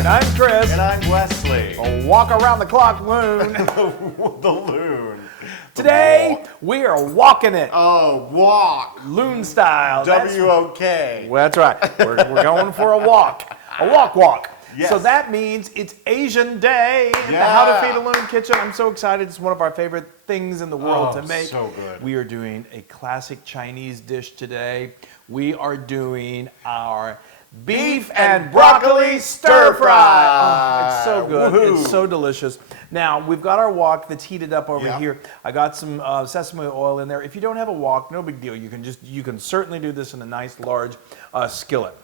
Loon. I'm Chris. And I'm Wesley. A walk around the clock, Loon. The Loon. Today, we are walking it. Oh, walk. Loon style. W-O-K. Well, that's right. We're going for a walk. A walk. Yes. So that means it's Asian Day in the How to Feed a Loon kitchen. I'm so excited. It's one of our favorite things in the world to make. So good. We are doing a classic Chinese dish today. We are doing our beef and broccoli stir fry. Oh, it's so good. Woohoo. It's so delicious. Now, we've got our wok that's heated up over here. I got some sesame oil in there. If you don't have a wok, no big deal. You can certainly do this in a nice large skillet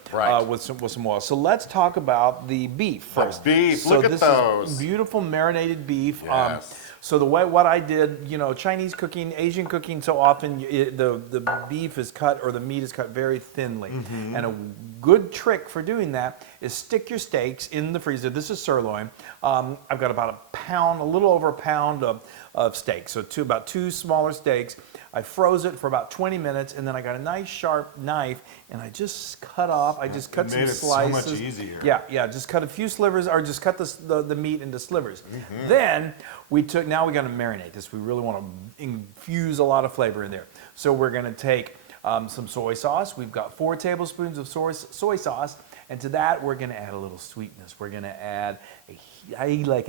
with some oil. So let's talk about the beef first. Beef, so look at this those. Is beautiful marinated beef. Yes. So what I did, Chinese cooking, Asian cooking, so often the beef is cut or the meat is cut very thinly. Mm-hmm. And a good trick for doing that is stick your steaks in the freezer. This is sirloin. I've got about a little over a pound of steak. So about two smaller steaks. I froze it for about 20 minutes, and then I got a nice sharp knife, and I just cut off. I just cut some slices. Made it so much easier. Yeah. Just cut a few slivers, or just cut the meat into slivers. Mm-hmm. Then now we're going to marinate this. We really want to infuse a lot of flavor in there. So we're going to take some soy sauce. We've got 4 tablespoons of soy sauce. And to that, we're going to add a little sweetness. We're going to add a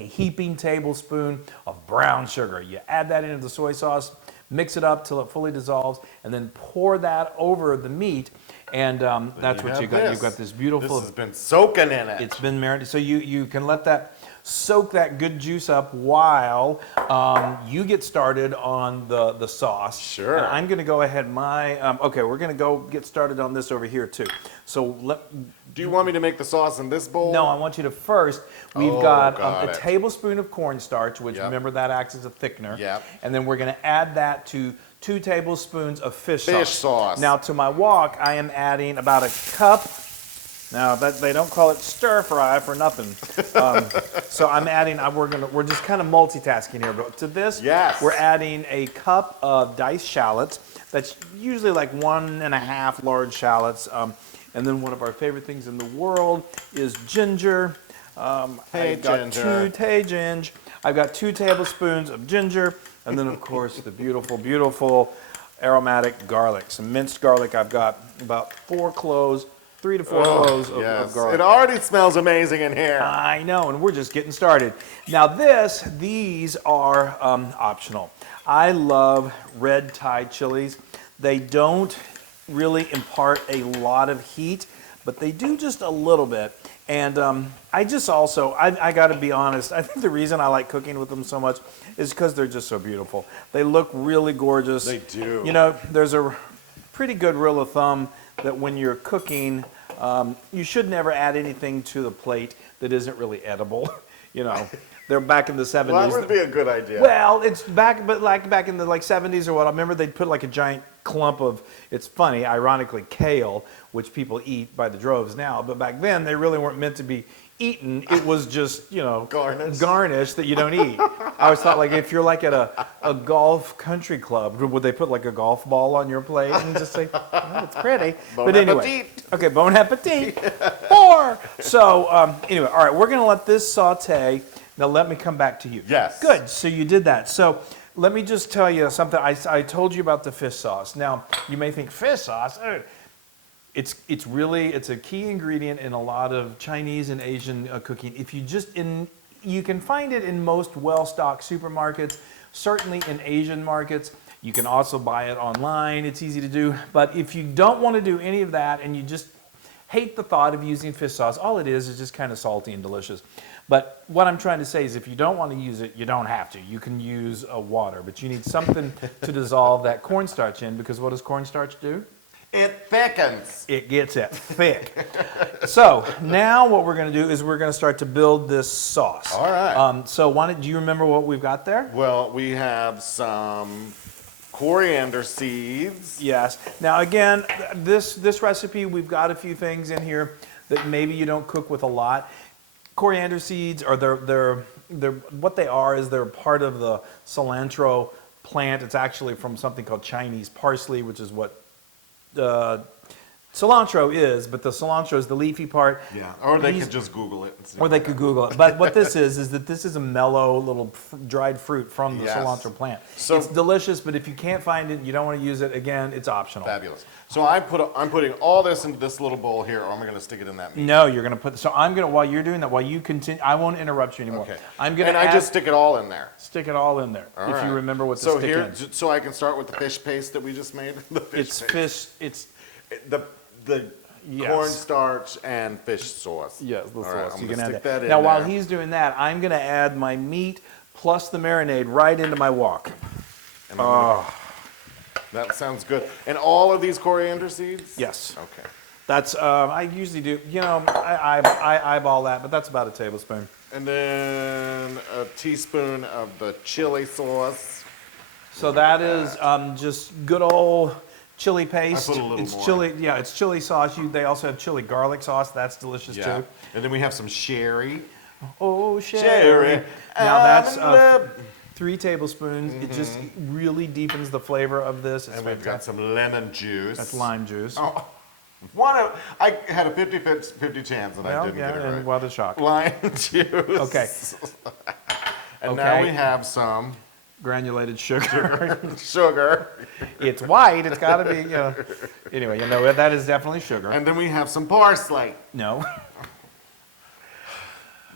heaping tablespoon of brown sugar. You add that into the soy sauce, mix it up till it fully dissolves, and then pour that over the meat. And that's what you got. You've got this beautiful. This has been soaking in it. It's been marinated. So you can let that soak that good juice up while you get started on the sauce. Sure. And I'm going to go ahead. We're going to go get started on this over here too. So Do you want me to make the sauce in this bowl? No, I want you to first. We've got a tablespoon of cornstarch, which remember that acts as a thickener. Yep. And then we're going to add that to 2 tablespoons of fish sauce. Now to my wok, I am adding about a cup. Now they don't call it stir fry for nothing. So I'm adding. We're just kind of multitasking here. But to this, we're adding a cup of diced shallots. That's usually like 1.5 large shallots. And then one of our favorite things in the world is ginger. I've got 2 tablespoons of ginger, and then of course the beautiful aromatic garlic. Some minced garlic. I've got about 3 to 4 cloves of garlic. It already smells amazing in here. I know, and we're just getting started. Now these are optional. I love red Thai chilies. They don't really impart a lot of heat, but they do just a little bit. And I got to be honest, I think the reason I like cooking with them so much is because they're just so beautiful. They look really gorgeous. They do. There's a pretty good rule of thumb that when you're cooking, you should never add anything to the plate that isn't really edible. They're back in the 70s. Well, that would be a good idea. Well, it's back, but back in the 70s or what. I remember they'd put like a giant clump of, it's funny, ironically, kale, which people eat by the droves now. But back then, they really weren't meant to be eaten. It was just, garnish that you don't eat. I always thought, like, if you're like at a golf country club, would they put like a golf ball on your plate and just say, oh, it's pretty. Bon appetit. Okay, bon appetit. 4. So anyway, all right, we're going to let this saute. Now let me come back to you. Yes. Good. So you did that. So let me just tell you something. I told you about the fish sauce. Now you may think fish sauce. It's a key ingredient in a lot of Chinese and Asian cooking. If you can find it in most well-stocked supermarkets. Certainly in Asian markets. You can also buy it online. It's easy to do. But if you don't want to do any of that and you just hate the thought of using fish sauce, all it is just kind of salty and delicious. But what I'm trying to say is if you don't want to use it, you don't have to. You can use water, but you need something to dissolve that cornstarch in, because what does cornstarch do? It thickens. It gets it thick. So now what we're going to do is we're going to start to build this sauce. All right. So do you remember what we've got there? Well, we have some coriander seeds. Yes. Now again, this recipe, we've got a few things in here that maybe you don't cook with a lot. Coriander seeds are they're part of the cilantro plant. It's actually from something called Chinese parsley, which is what Cilantro is, but the cilantro is the leafy part. Yeah. Or they These- could just Google it. And see Or they could Google it. But what this is that this is a mellow little dried fruit from the Yes. cilantro plant. So- It's delicious, but if you can't find it, you don't want to use it, again, it's optional. Fabulous. So I'm putting all this into this little bowl here, or am I going to stick it in that meat? No, you're going to put, so I'm going to, while you're doing that, while you continue, I won't interrupt you anymore. Okay. I'm going to And I just stick it all in there. stick it all in there, All if right. you remember what to So stick here, in. so I can start with the fish paste that we just made. The It's paste. fish, it's, The Yes. cornstarch and fish sauce. yes, the All right, sauce. I'm You gonna can stick add that in Now, while there. he's doing that, I'm going to add my meat plus the marinade right into my wok. And I'm gonna- that sounds good. And all of these coriander seeds? Yes. Okay. That's, I usually do, I eyeball that, but that's about a tablespoon. And then a teaspoon of the chili sauce. So that is just good old chili paste. I put a little it's more. chili, yeah, it's chili sauce. They also have chili garlic sauce. That's delicious Yeah. too. And then we have some sherry. Oh, Sherry. sherry. Now that's I'm in love. 3 tablespoons. It just really deepens the flavor of this. It's And we've got fantastic. some lemon juice. That's lime juice. Oh, I had a 50-50 chance and I Well, didn't yeah, get it and right. what a shock. Lime juice. Okay. And now Okay. we have some Granulated sugar. sugar. It's white. It's got to be, Anyway, that is definitely sugar. And then we have some parsley. No.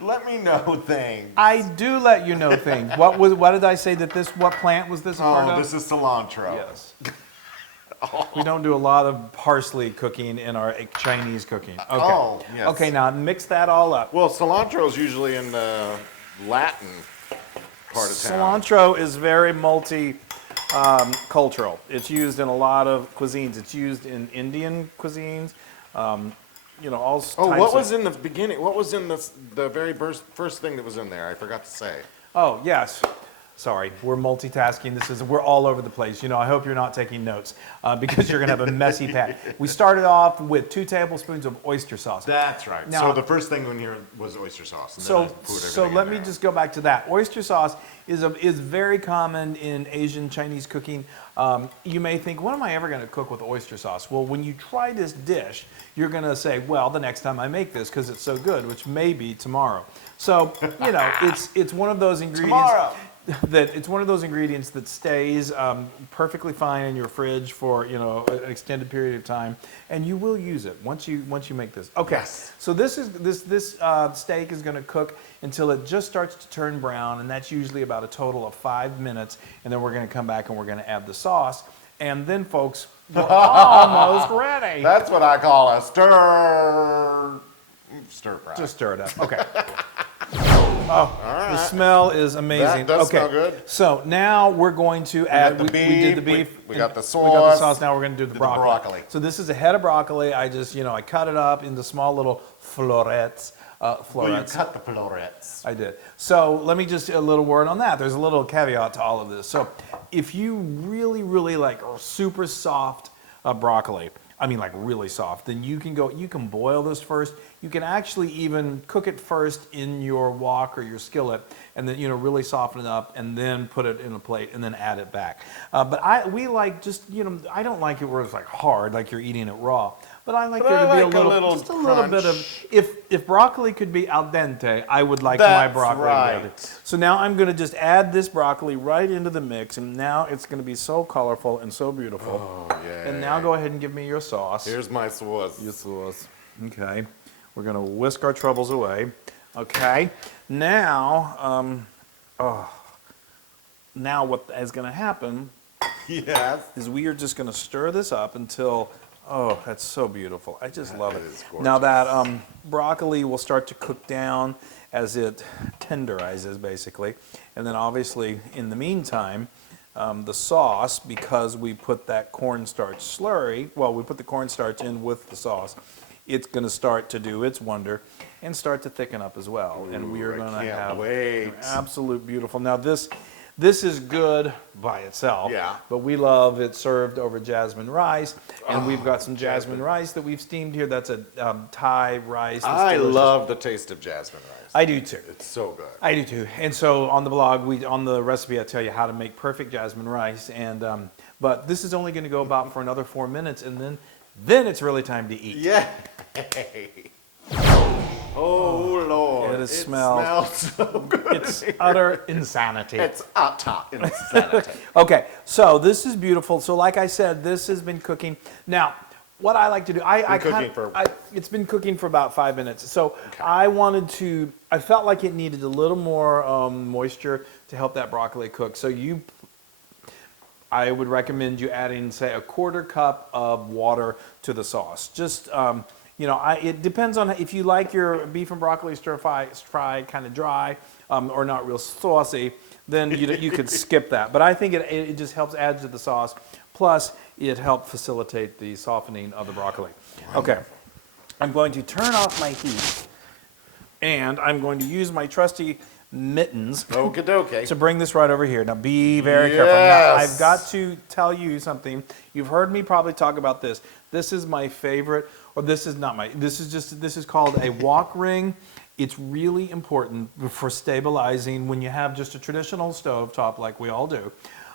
Let me know things. I do let you know things. What did I say what plant was this a part Oh, of? this is cilantro. Yes. We don't do a lot of parsley cooking in our Chinese cooking. Okay. Oh, yes. Okay, now mix that all up. Well, cilantro is usually in the Latin part of town. Cilantro is very cultural. It's used in a lot of cuisines. It's used in Indian cuisines. All types Oh, what of- was in the beginning? What was in the very first thing that was in there? I forgot to say. Oh, yes. Sorry, we're multitasking. We're all over the place. I hope you're not taking notes because you're going to have a messy pat. We started off with 2 tablespoons of oyster sauce. That's right. Now- So the first thing in here was oyster sauce. And then I put So everything let in me there. just go back to that. Oyster sauce is very common in Asian Chinese cooking. You may think, when am I ever going to cook with oyster sauce? Well, when you try this dish, you're going to say, well, the next time I make this because it's so good, which may be tomorrow. So it's one of those ingredients. Tomorrow. It's one of those ingredients that stays perfectly fine in your fridge for an extended period of time, and you will use it once you make this. Okay, Yes. so this steak is going to cook until it just starts to turn brown, and that's usually about a total of 5 minutes, and then we're going to come back and we're going to add the sauce, and then folks, we're almost ready. That's what I call a stir fry. Just stir it up. Okay. The smell is amazing. That does okay. smell good. So now we're going to add. got the We did the beef, beef. we got the We got the sauce, sauce. Now we're going to do the the broccoli. broccoli. So this is a head of broccoli. I just I cut it up into small little florets. Well, you Florets. cut the florets. I did. So let me just a little word on that. There's a little caveat to all of this. So if you really, really like super soft broccoli, I mean like really soft, then you can boil this first. You can actually even cook it first in your wok or your skillet, and then really soften it up, and then put it in a plate, and then add it back. But we like just I don't like it where it's like hard, like you're eating it raw. But I like But there I to be like a little just a little bit of. crunch. If broccoli could be al dente, I would like my That's broccoli. right. ready. So now I'm going to just add this broccoli right into the mix, and now it's going to be so colorful and so beautiful. Oh, yeah. And now go ahead and give me your sauce. Here's my sauce. Your sauce. Okay. We're going to whisk our troubles away. Okay. Now, now what is going to happen Yes. is we are just going to stir this up until, that's so beautiful. I just love it. is Now that broccoli will start to cook down as it tenderizes, basically. And then obviously, in the meantime, the sauce, because we put that cornstarch slurry, we put the cornstarch in with the sauce, it's going to start to do its wonder and start to thicken up as well. And we are Ooh, going to I can't have wait. absolute beautiful. Now this is good by itself, Yeah. but we love it served over jasmine rice, and we've got some jasmine rice that we've steamed here. That's a Thai rice. That's I delicious. love the taste of jasmine rice. I do too. It's so good. I do too. And so on the blog, on the recipe, I tell you how to make perfect jasmine rice. And but this is only going to go about for another 4 minutes, and then then it's really time to eat. Yay! Oh, Lord. It smells so good. It's utter insanity. It's utter insanity. Okay, so this is beautiful. So like I said, this has been cooking. Now, what I like to do, it's been cooking for about 5 minutes. So I felt like it needed a little more moisture to help that broccoli cook. So I would recommend you adding, say, a 1/4 cup of water to the sauce. Just, it depends on if you like your beef and broccoli stir fry kind of dry or not real saucy, then you could skip that. But I think it just helps add to the sauce. Plus, it helped facilitate the softening of the broccoli. Okay, I'm going to turn off my heat, and I'm going to use my trusty mittens to bring this right over here. Now, be very careful. Now, I've got to tell you something. You've heard me probably talk about this. This is my favorite, or this is not my, this is called a wok ring. It's really important for stabilizing when you have just a traditional stove top like we all do.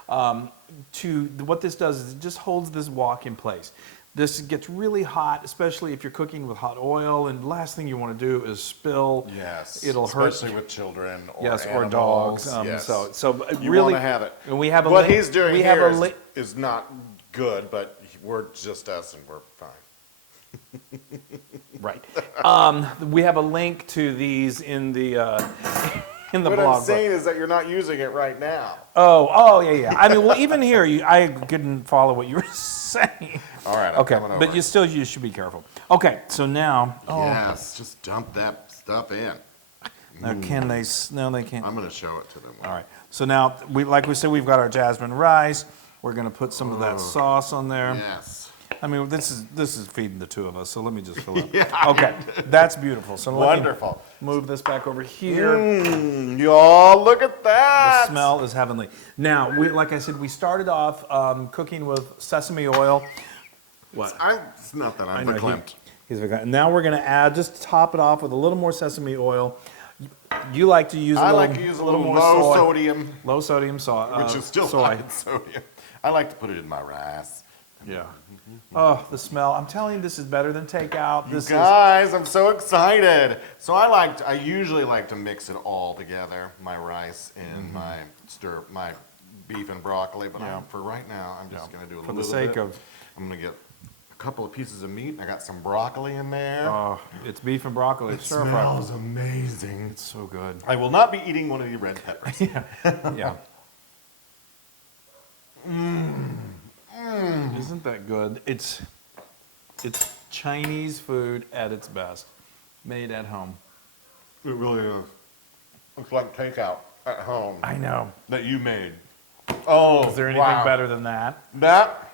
What this does is it just holds this wok in place. This gets really hot, especially if you're cooking with hot oil, and the last thing you want to do is spill. Yes, it'll hurt. Especially with children or or dogs. Yes. So You really, want to have it. And we have a what link, he's doing we here have is not good, but we're just us and we're fine. Right. We have a link to these in the What blog. I'm saying is that you're not using it right now. Oh, yeah. I mean, well, even here, I couldn't follow what you were saying. All right, I'm coming over. But you should be careful. Okay, so now. Yes, just dump that stuff in. Now, can they? No, they can't. I'm going to show it to them. All right. So now, like we said, we've got our jasmine rice. We're going to put some of that sauce on there. Yes. I mean, this is feeding the two of us, so let me just fill up. Okay, that's beautiful. So let me move this back over here. Y'all, look at that. The smell is heavenly. Now, like I said, we started off cooking with sesame oil. What? It's not that I'm verklempt. He's verklempt. Now we're going to add, just top it off with a little more sesame oil. You like to use a little more low soy. sodium. Low sodium soy. Which is still high in sodium. I like to put it in my rice. Yeah. Oh, the smell. I'm telling you, this is better than takeout. Guys, I'm so excited. So I usually like to mix it all together, my rice and my beef and broccoli, but for right now, I'm just going to do a little bit. For the sake of... I'm going to get a couple of pieces of meat. I got some broccoli in there. Oh, it's beef and broccoli. It smells amazing. It's so good. I will not be eating one of the red peppers. Yeah. Isn't that good? It's Chinese food at its best, made at home. It really is. It's like takeout at home. I know. That you made. Oh, is there anything better than that? That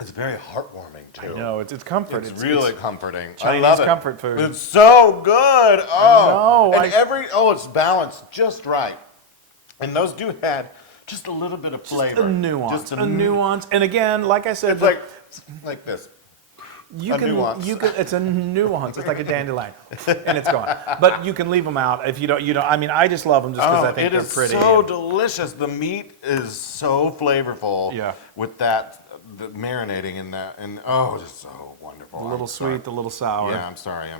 is very heartwarming too. I know, it's comfort. It's really comforting. Chinese I love it. comfort food. It's so good. Oh, I know. It's balanced just right. And those do add just a little bit of flavor. Just a nuance. Just a nuance. And again, like I said, it's like this. Nuance. It's a nuance. It's like a dandelion, and it's gone. But you can leave them out if you don't. I mean, I just love them just because I think they're pretty. It is so delicious. The meat is so flavorful. Yeah. With the marinating in that, and it's so wonderful. A little sweet, a little sour. Yeah, I'm sorry.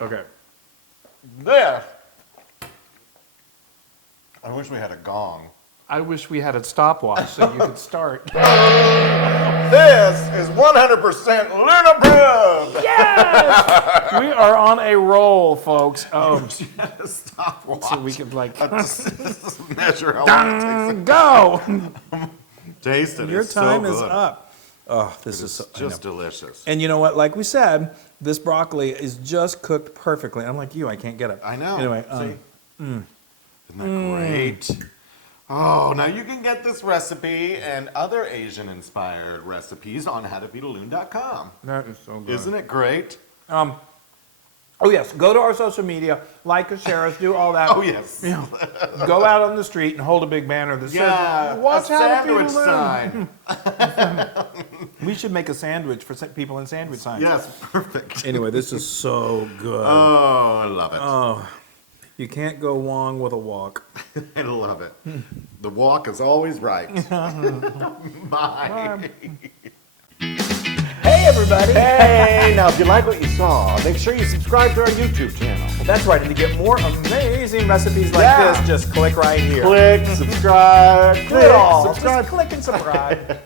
Okay. This. I wish we had a gong. I wish we had a stopwatch so you could start. This is 100% Loon approved. Yes! We are on a roll, folks. A stopwatch. So we could measure how long it takes. Go! Taste it. Your time is up. Oh, this is just delicious. And you know what? Like we said, this broccoli is just cooked perfectly. I'm like you, I can't get it. I know. Anyway, Isn't that great? Oh, now you can get this recipe and other Asian-inspired recipes on howtofeedaloon.com. That is so good. Isn't it great? Oh yes, go to our social media, like us, share us, do all that. Oh yes. Go out on the street and hold a big banner that says, "Watch How to Feed Loon." Sign. We should make a sandwich for people in sandwich signs. Yes, perfect. Anyway, this is so good. Oh, I love it. Oh, you can't go wrong with a wok. I love it. The walk is always right. Bye. Hey, everybody. Hey, now if you like what you saw, make sure you subscribe to our YouTube channel. That's right. And to get more amazing recipes like Yeah. this, just click right here. Click, subscribe, Do it all. subscribe. Just click and subscribe.